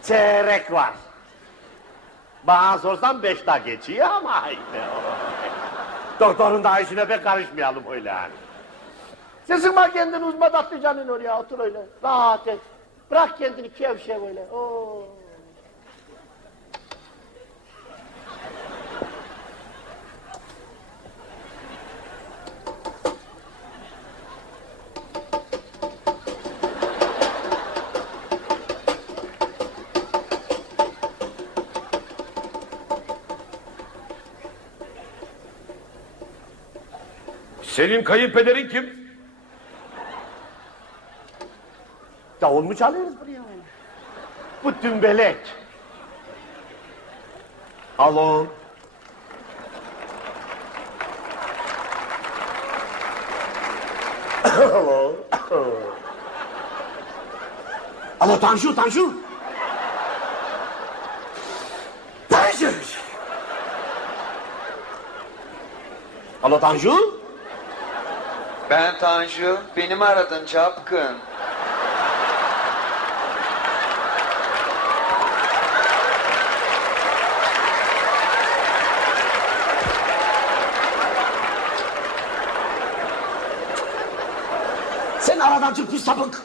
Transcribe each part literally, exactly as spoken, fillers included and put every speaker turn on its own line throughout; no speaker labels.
Çeyrek var. Bana sorsan beş dakika geçiyor ama... Doktorun da işine pek karışmayalım öyle yani. Sen sıkma kendini, uzma tatlı canın oraya, otur öyle. Rahat et. Bırak kendini kevşe böyle. Oo.
Senin kayınpederin kim?
Davul mu çalıyoruz buraya? Bu dümbelek. Alo. Alo. Alo Tanju, Tanju. Tanju. Alo Tanju.
Ben Tanju, beni mi aradın çapkın?
Sen aradan çık pis sapık.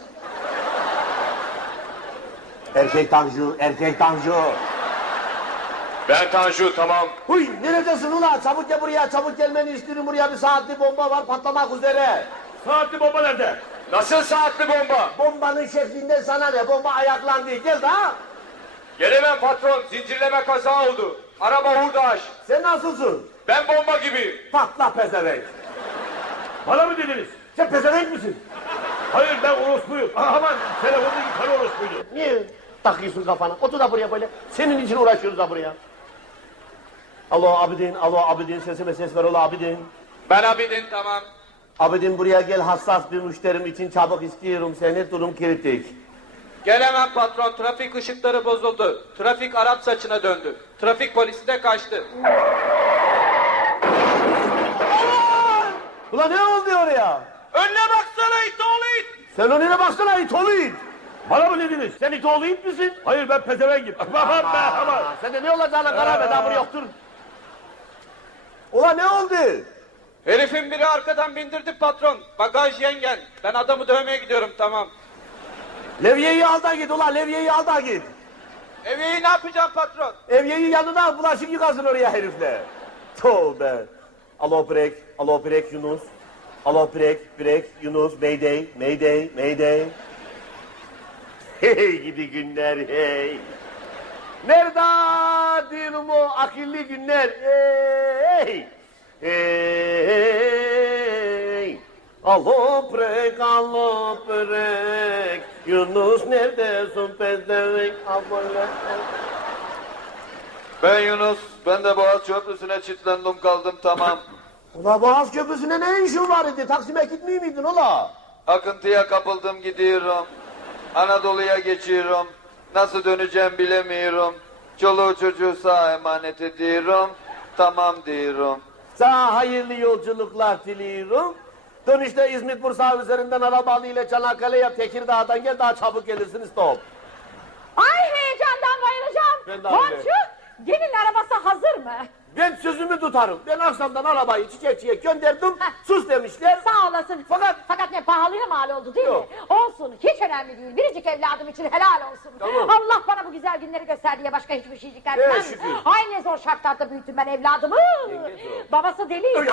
Erkek Tanju, erkek Tanju.
Ben Tanju, tamam.
Huy, neredesin ula? Çabuk gel buraya, çabuk gelmeni istiyorum. Buraya bir saatli bomba var, patlamak üzere.
Saatli bomba nerede? Nasıl saatli bomba?
Bombanın şeklinde sana ne? Bomba ayaklandı. Gel daha.
Gelemem patron, zincirleme kaza oldu. Araba hurdaş.
Sen nasılsın?
Ben bomba gibi.
Patla pezevenk.
Bana mı dediniz?
Sen pezevenk misin?
Hayır, ben orospuyum. Aman, telefondaki karı orospuydu.
Niye takıyorsun kafana? Otur da buraya böyle. Senin için uğraşıyoruz da buraya. Alo Abidin, alo Abidin, sesime ses ver alo Abidin.
Ben Abidin, tamam.
Abidin buraya gel, hassas bir müşterim için çabuk istiyorum seni, durum kritik.
Gelemem patron, trafik ışıkları bozuldu. Trafik Arap saçına döndü. Trafik polisi de kaçtı.
Ulan ne oldu oraya?
Önüne baksana it oğlu it!
Sen önüne baksana it oğlu it.
Bana mı dediniz? Sen it oğlu it misin? Hayır, ben pezevengim. Aman be, aman.
Sen de ne olacağına karar ver, daha buraya otur. Ulan ne oldu?
Herifin biri arkadan bindirdi patron. Bagaj yengen. Ben adamı dövmeye gidiyorum, tamam.
Levyeyi al da git ulan, levyeyi al da git.
Evi ne yapacağım patron?
Evyeyi yanına al, bulaşık yıkasın oraya herifle. Tövbe. Alo break, alo break Yunus. Alo break, break Yunus, mayday, mayday, mayday. Hey gidi günler hey. Nerede diyorum o akıllı günler hey. Hey. Alo break, alo break. Yunus neredesin pezevenk? Abone.
Ben Yunus. Ben de Boğaz Köprüsü'ne çitlendim kaldım, tamam.
Ula Boğaz Köprüsü'ne ne işin var idi? Taksim'e gitmiyor muydun ula?
Akıntıya kapıldım gidiyorum. Anadolu'ya geçiyorum. Nasıl döneceğim bilemiyorum. Çoluğu çocuğu sağa emanet ediyorum. Tamam diyorum.
Sana hayırlı yolculuklar diliyorum. Dönüşte İzmit Bursa üzerinden arabalı ile Çanakkale'ye Tekirdağ'dan gel, daha çabuk gelirsin stop.
Ay heyecandan bayılacağım.
Ben de öyle.
Boncu, gelin arabası hazır mı?
Ben sözümü tutarım. Ben akşamdan arabayı çiçekçiye gönderdim.
Heh.
Sus demişler.
Sağ olasın.
Fakat-
Fakat ne pahalıya mal oldu değil
Yok.
mi? Olsun, hiç önemli değil. Biricik evladım için helal olsun.
Tamam.
Allah bana bu güzel günleri göster diye başka hiçbir şey etmem.
Evet, şükür.
Ay ne zor şartlarda büyüttüm ben evladımı.
Yenge zor.
Babası deliydi.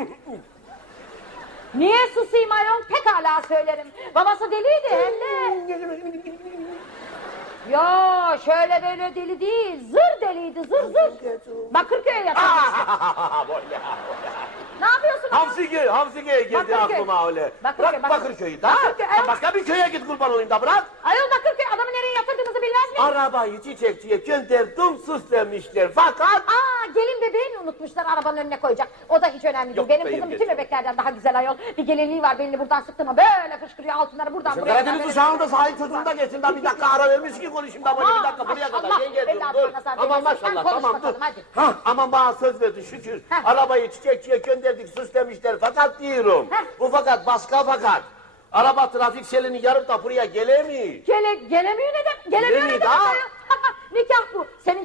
Niye susayım ayol? Pekala söylerim. Babası deliydi hem de. Yo şöyle böyle deli değil. Zır deliydi, zır zır. Bakırköy'e yatırmış. Ne yapıyorsun?
Hamsiköy, Hamsiköy geldi
Bakırköy.
aklıma öyle.
Bakırköy,
Bırak
Bakır-
Bakırköy'ü da.
Bakırköy,
Sen
evet.
başka bir köye git kurban olayım da bırak.
Ayol Bakırköy adamı nereye yatırdığınızı bilmez miyim?
Arabayı çiçekçiye gönderdim, sus demişler. Fakat...
Aa gelin bebeğini unutmuşlar arabanın önüne koyacak. O da hiç önemli değil.
Yok,
Benim
beyim
kızım bütün
getir.
bebeklerden daha güzel ayol. Bir gelinliği var belini buradan sıktı mı böyle fışkırıyor altınları buradan
Sen
buraya.
Karadeniz
kadar.
uşağında sahip çocuğunda geçsin. Ben bir dakika ara vermiş ki konuşayım da böyle bir dakika buraya kadar.
maşallah,
Yengeciğim
evladıma
dur.
nazar
Aman
değmesin. Sen
maşallah
konuş
tamam dur.
bakalım, hadi.
Hah, aman bana söz verdi şükür.
Heh.
Arabayı çiçekçiye gönderdik sus demişler. Fakat diyorum.
Heh.
Bu fakat başka fakat. Araba trafik selini yarıp da buraya gelemiyor.
Gele, gelemiyor neden? Gelemiyor
Gelemiyor
neden?
da.
ayol? Bak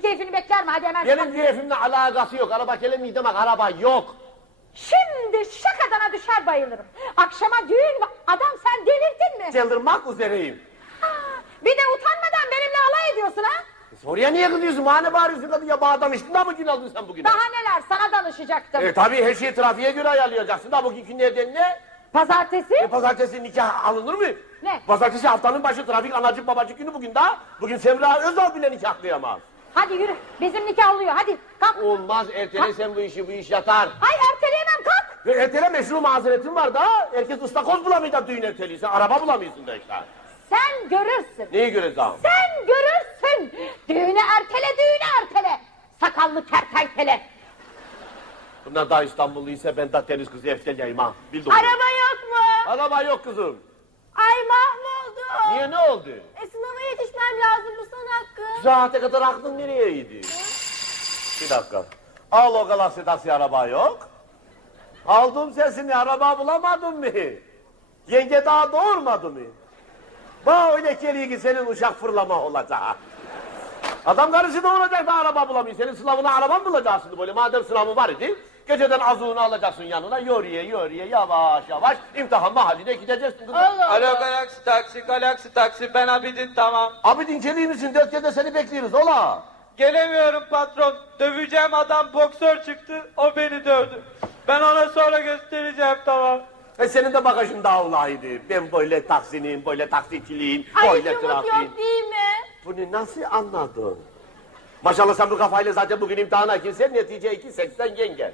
keyfini bekler mi? Hadi hemen
Benim
çıkar.
keyfimle alakası yok. Araba kelime demek araba yok.
Şimdi şakadana düşer bayılırım. Akşama düğün var. Adam sen delirdin mi?
Çıldırmak üzereyim.
Ha, bir de utanmadan benimle alay ediyorsun ha?
Soruya niye kızıyorsun? Bana ne bağırıyorsun kadın ya? Bana danıştın da mı gün aldın sen bugün?
Daha neler sana danışacaktım.
E tabii her şeyi trafiğe göre ayarlayacaksın da bugün günlerden ne?
Pazartesi?
E pazartesi nikah alınır mı?
Ne?
Pazartesi haftanın başı trafik anacık babacık günü bugün daha. Bugün Semra Özal bile nikahlayamaz.
Hadi yürü. Bizim nikah oluyor. Hadi kalk.
Olmaz ertele sen bu işi bu iş yatar.
Ay erteleyemem kalk.
Ve ertele meşru mazeretin var da herkes ıstakoz bulamıyor düğün erteliyse araba bulamıyorsun da işte.
Sen görürsün.
Neyi göreceğim?
Sen görürsün. Düğünü ertele, düğünü ertele. Sakallı kertenkele.
Bunlar daha İstanbulluysa ben de deniz kızı erteleyeyim ha. Bildim.
Araba yok mu?
Araba yok kızım.
Ay mahvoldum.
Niye ne oldu?
E sınava yetişmem lazım bu son hakkı.
Saate kadar aklın nereyeydi? Bir dakika. Al o Galatasaray'daki araba yok. Aldım sesini araba bulamadın mı? Yenge daha doğurmadı mı? Bak öyle geliyor ki senin uşak fırlama olacak. Adam karısı doğuracak da araba bulamıyor. Senin sınavına araba mı bulacaksın böyle? Madem sınavı var idi. Geceden azuğunu alacaksın yanına. Yoruye yoruye yavaş yavaş imtihan mahalline gideceksin. Kızım.
Alo Galaxy taksi, Galaxy taksi, ben Abidin tamam.
Abi dinceliği misin? Dört gece seni bekliyoruz ola.
Gelemiyorum patron, döveceğim adam boksör çıktı, o beni dövdü. Ben ona sonra göstereceğim tamam.
E senin de bagajın dağılaydı. Ben böyle taksinin, böyle taksiciliğin, böyle trafiğin.
değil mi?
Bunu nasıl anladın? Maşallah sen bu kafayla zaten bugün imtihana girsen netice iki seksen yengen.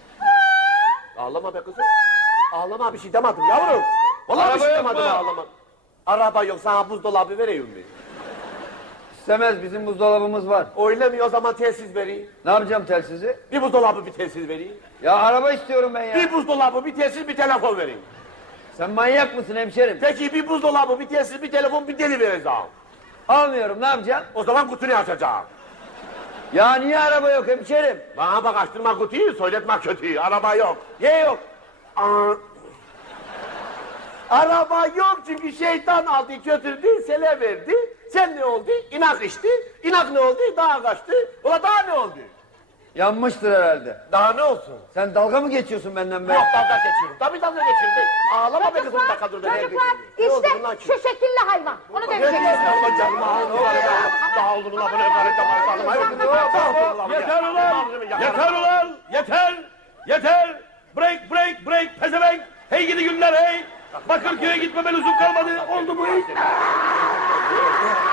Ağlama be kızım. Ağlama bir şey demedim yavrum. Vallahi bir şey
Araba yok
demedim
mu?
ağlama. Araba yok sana buzdolabı vereyim mi?
İstemez, bizim buzdolabımız var.
Öyle mi o zaman telsiz vereyim.
Ne yapacağım telsizi?
Bir buzdolabı bir telsiz vereyim.
Ya araba istiyorum ben ya.
Bir buzdolabı bir telsiz bir telefon vereyim.
Sen manyak mısın hemşerim?
Peki bir buzdolabı bir telsiz bir telefon bir deli vereceğim.
Almıyorum, ne yapacağım?
O zaman kutuyu açacağım.
Ya niye araba yok hemşerim?
Bana bak açtırma kutuyu, söyletme kötüyü. Araba yok. Niye yok? Aa, araba yok çünkü şeytan aldı götürdü, sele verdi. Sen ne oldu? İnak içti. İnak ne oldu? Dağa kaçtı. Ulan daha ne oldu?
Yanmıştır herhalde.
Daha ne olsun?
Sen dalga mı geçiyorsun benden be?
Yok dalga geçiyorum. Tabii dalga geçiyorum. Ağlama be kızım dakika dur. be, her
Çocuklar
gün. Ne oldu
işte
bundan ki?
şu şekilli hayvan. Onu
Ne
döveceksiniz.
diyorsun Allah canım? Daha olduğunu lafını ekarete marete.
Yeter ulan! Yeter ulan! Yeter! Yeter! Break break break pezevenk! Hey gidi günler hey! Bakırköy'e gitmeme lüzum kalmadı. Oldu bu iş.